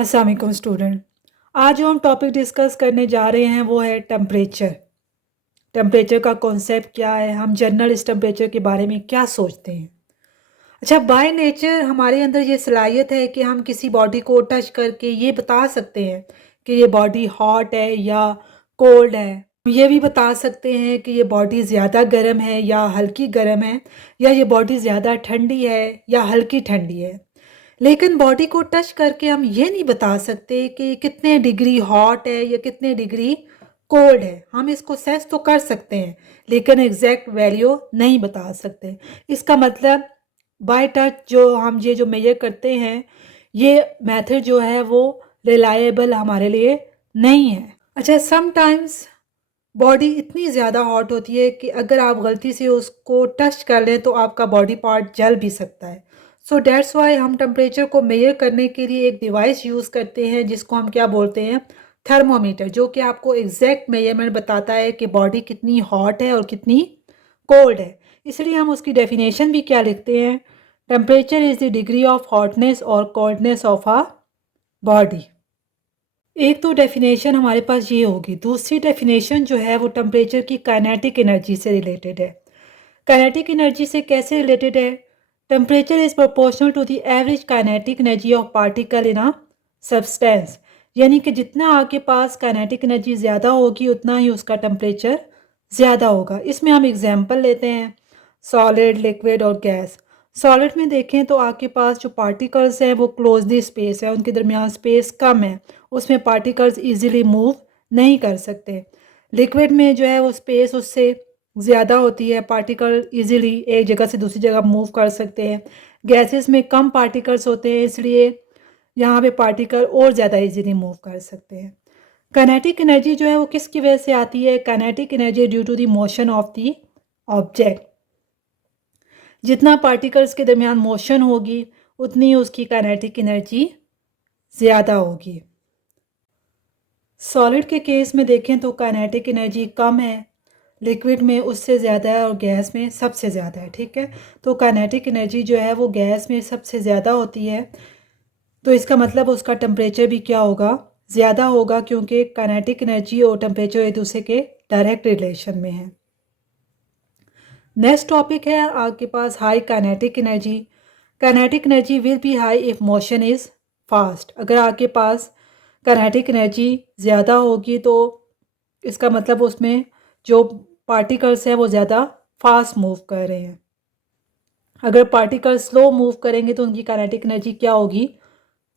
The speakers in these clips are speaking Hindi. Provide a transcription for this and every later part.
अस्सलाम वालेकुम स्टूडेंट। आज जो हम टॉपिक डिस्कस करने जा रहे हैं वो है टेम्परेचर। टेम्परेचर का कॉन्सेप्ट क्या है, हम जनरल इस टेम्परेचर के बारे में क्या सोचते हैं। अच्छा, बाय नेचर हमारे अंदर ये सलाहियत है कि हम किसी बॉडी को टच करके ये बता सकते हैं कि ये बॉडी हॉट है या कोल्ड है। ये भी बता सकते हैं कि ये बॉडी ज़्यादा गर्म है या हल्की गर्म है, या ये बॉडी ज़्यादा ठंडी है या हल्की ठंडी है। लेकिन बॉडी को टच करके हम ये नहीं बता सकते कि कितने डिग्री हॉट है या कितने डिग्री कोल्ड है। हम इसको सेंस तो कर सकते हैं लेकिन एग्जैक्ट वैल्यू नहीं बता सकते। इसका मतलब बाय टच जो हम ये जो मेजर करते हैं, ये मेथड जो है वो रिलायबल हमारे लिए नहीं है। अच्छा, समटाइम्स बॉडी इतनी ज़्यादा हॉट होती है कि अगर आप गलती से उसको टच कर लें तो आपका बॉडी पार्ट जल भी सकता है। सो डेट्स वाई हम टेम्परेचर को मेजर करने के लिए एक डिवाइस यूज़ करते हैं जिसको हम क्या बोलते हैं, थर्मोमीटर, जो कि आपको एग्जैक्ट मेजरमेंट बताता है कि बॉडी कितनी हॉट है और कितनी कोल्ड है। इसलिए हम उसकी डेफिनेशन भी क्या लिखते हैं, temperature is the degree of hotness और कोल्डनेस ऑफ अ बॉडी। एक तो डेफिनेशन हमारे पास ये होगी। दूसरी डेफिनेशन जो है वो टेम्परेचर की काइनेटिक एनर्जी से रिलेटेड है। काइनेटिक एनर्जी से कैसे रिलेटेड है, temperature is proportional to the average kinetic energy of particle in a substance. यानी कि जितना आपके पास काइनेटिक एनर्जी ज़्यादा होगी उतना ही उसका टेम्परेचर ज़्यादा होगा। इसमें हम एग्जांपल लेते हैं सॉलिड, लिक्विड और गैस। सॉलिड में देखें तो आपके पास जो पार्टिकल्स हैं वो क्लोजली स्पेस है, उनके दरमियान स्पेस कम है, उसमें पार्टिकल्स इजीली मूव नहीं कर सकते। लिक्विड में जो है वो स्पेस उससे ज़्यादा होती है, पार्टिकल इजीली एक जगह से दूसरी जगह मूव कर सकते हैं। गैसेस में कम पार्टिकल्स होते हैं, इसलिए यहाँ पे पार्टिकल और ज़्यादा इजीली मूव कर सकते हैं। काइनेटिक एनर्जी जो है वो किसकी वजह से आती है, kinetic energy due to the motion of the object. जितना पार्टिकल्स के दरमियान मोशन होगी उतनी ही उसकी काइनेटिक एनर्जी ज़्यादा होगी। सॉलिड के केस में देखें तो काइनेटिक एनर्जी कम है, लिक्विड में उससे ज़्यादा है और गैस में सबसे ज़्यादा है। ठीक है, तो काइनेटिक एनर्जी जो है वो गैस में सबसे ज़्यादा होती है, तो इसका मतलब उसका टेम्परेचर भी क्या होगा, ज़्यादा होगा, क्योंकि काइनेटिक एनर्जी और टेम्परेचर एक दूसरे के डायरेक्ट रिलेशन में है। नेक्स्ट टॉपिक है आपके पास high kinetic energy. Kinetic energy will be high if motion is fast. अगर आपके पास काइनेटिक एनर्जी ज़्यादा होगी तो इसका मतलब उसमें जो पार्टिकल्स हैं वो ज़्यादा फास्ट मूव कर रहे हैं। अगर पार्टिकल्स स्लो मूव करेंगे तो उनकी काइनेटिक एनर्जी क्या होगी,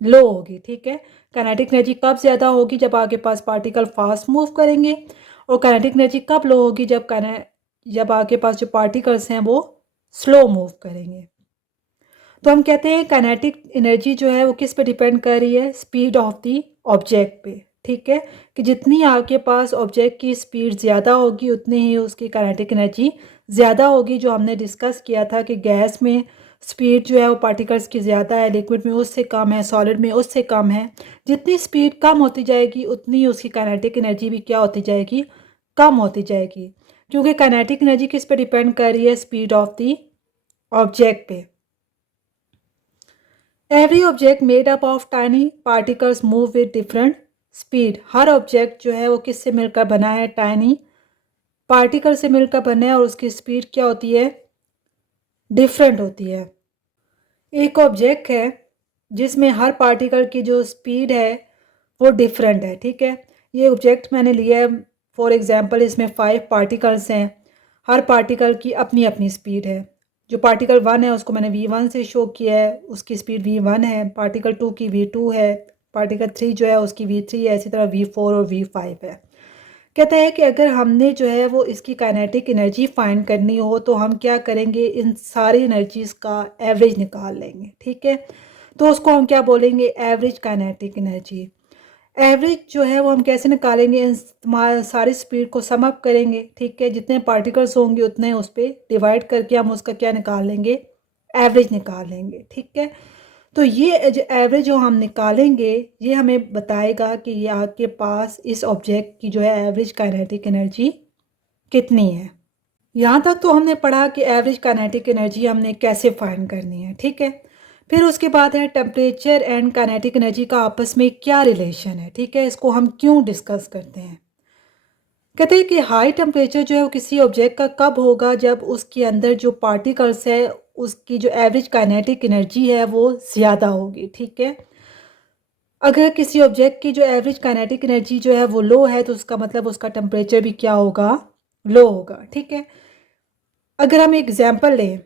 लो होगी। ठीक है, काइनेटिक एनर्जी कब ज़्यादा होगी, जब आपके पास पार्टिकल फास्ट मूव करेंगे, और काइनेटिक एनर्जी कब लो होगी, जब आपके पास जो पार्टिकल्स हैं वो स्लो मूव करेंगे। तो हम कहते हैं काइनेटिक एनर्जी जो है वो किस पे डिपेंड कर रही है, स्पीड ऑफ द ऑब्जेक्ट पे। ठीक है, कि जितनी आपके पास ऑब्जेक्ट की स्पीड ज़्यादा होगी उतनी ही उसकी काइनेटिक एनर्जी ज़्यादा होगी। जो हमने डिस्कस किया था कि गैस में स्पीड जो है वो पार्टिकल्स की ज़्यादा है, लिक्विड में उससे कम है, सॉलिड में उससे कम है। जितनी स्पीड कम होती जाएगी उतनी ही उसकी काइनेटिक एनर्जी भी क्या होती जाएगी, कम होती जाएगी, क्योंकि काइनेटिक एनर्जी किस पे डिपेंड कर रही है, स्पीड ऑफ द ऑब्जेक्ट पे। Every object made up of tiny particles move with different speed. Her object जो है वो किससे मिलकर बना है, टाइनी पार्टिकल से मिलकर बना है, और उसकी स्पीड क्या होती है, डिफरेंट होती है। एक ऑब्जेक्ट है जिसमें हर पार्टिकल की जो स्पीड है वो डिफरेंट है। ठीक है, ये ऑब्जेक्ट मैंने लिया है, फॉर एग्जांपल इसमें 5 पार्टिकल्स हैं, हर पार्टिकल की अपनी अपनी स्पीड है। जो पार्टिकल 1 है उसको मैंने v1 से शो किया है, उसकी स्पीड v1 है। पार्टिकल 2 की v2 है, पार्टिकल 3 जो है उसकी v3 है, इसी तरह v4 और v5 है। कहता है कि अगर हमने जो है वो इसकी काइनेटिक एनर्जी फाइंड करनी हो तो हम क्या करेंगे, इन सारी एनर्जीज़ का एवरेज निकाल लेंगे। ठीक है, तो उसको हम क्या बोलेंगे, एवरेज काइनेटिक एनर्जी। एवरेज जो है वो हम कैसे निकालेंगे, इन सारी स्पीड को सम अप करेंगे। ठीक है, जितने पार्टिकल्स होंगे उतने उस पर डिवाइड करके हम उसका क्या निकाल लेंगे, एवरेज निकाल लेंगे। ठीक है, तो ये जो एवरेज जो हम निकालेंगे ये हमें बताएगा कि ये आपके पास इस ऑब्जेक्ट की जो है एवरेज काइनेटिक एनर्जी कितनी है। यहाँ तक तो हमने पढ़ा कि एवरेज काइनेटिक एनर्जी हमने कैसे फाइंड करनी है। ठीक है, फिर उसके बाद है टेम्परेचर एंड काइनेटिक एनर्जी का आपस में क्या रिलेशन है, ठीक है, इसको हम क्यों डिस्कस करते हैं। कहते हैं कि हाई टेम्परेचर जो है वो किसी ऑब्जेक्ट का कब होगा, जब उसके अंदर जो पार्टिकल्स है उसकी जो एवरेज काइनेटिक एनर्जी है वो ज़्यादा होगी, ठीक है। अगर किसी ऑब्जेक्ट की जो एवरेज काइनेटिक एनर्जी जो है वो लो है तो उसका मतलब उसका टेम्परेचर भी क्या होगा, लो होगा, ठीक है। अगर हम एग्जांपल लें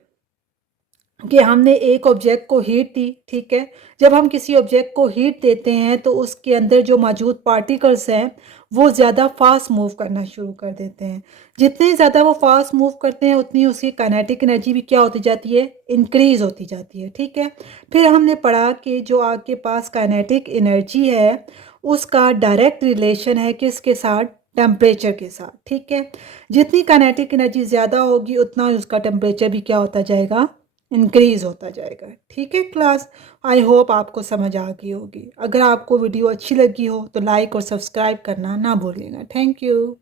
कि हमने एक ऑब्जेक्ट को हीट दी, ठीक है। जब हम किसी ऑब्जेक्ट को हीट देते हैं तो उसके अंदर जो मौजूद पार्टिकल्स हैं वो ज़्यादा फास्ट मूव करना शुरू कर देते हैं। जितने ज़्यादा वो फास्ट मूव करते हैं उतनी उसकी काइनेटिक एनर्जी भी क्या होती जाती है, इंक्रीज़ होती जाती है, ठीक है। फिर हमने पढ़ा कि जो आपके पास काइनेटिक एनर्जी है उसका डायरेक्ट रिलेशन है किसके साथ, टेम्परेचर के साथ, ठीक है। जितनी काइनेटिक एनर्जी ज़्यादा होगी उतना ही उसका टेम्परेचर भी क्या होता जाएगा, इंक्रीज़ होता जाएगा, ठीक है क्लास। आई होप आपको समझ आ गई होगी। अगर आपको वीडियो अच्छी लगी हो तो लाइक और सब्सक्राइब करना ना भूलिएगा। Thank you.